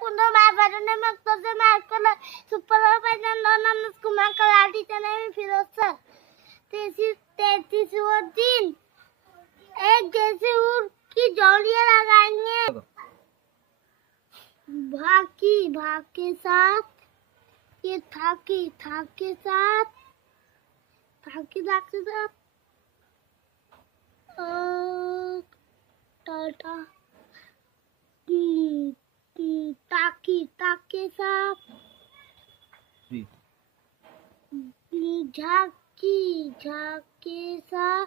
punto mai padone magtose mai kala super pajan donam kuma kalati tane firosa तैतीस दिन एक जैसे उड़ की जोड़ियां लगाएंगे भाग के साथ ये था के साथ टाटा ताकी साथ झाके साथ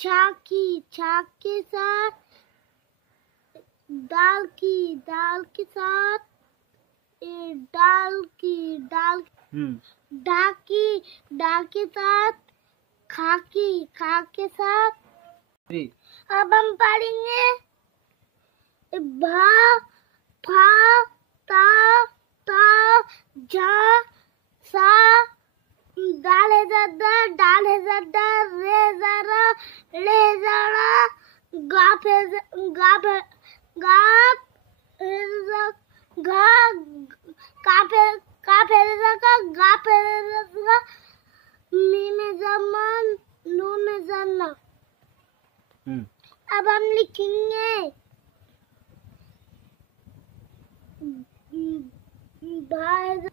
छाक के साथ दाल के साथ डाल के साथ खा के साथ। अब हम पढ़ेंगे भा फा ता झा सा दाल है ज़्यादा रे ज़रा ले ज़रा गाप मीम ज़मान नून ज़न्ना। अब हम लिखेंगे भाई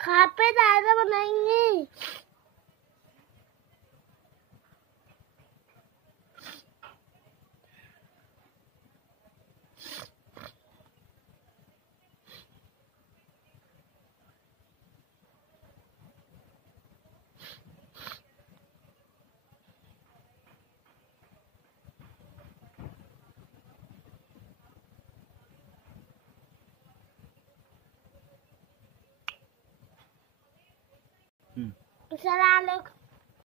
खा पे दायरा बनाएंगे। अस्सलाम वालेकुम।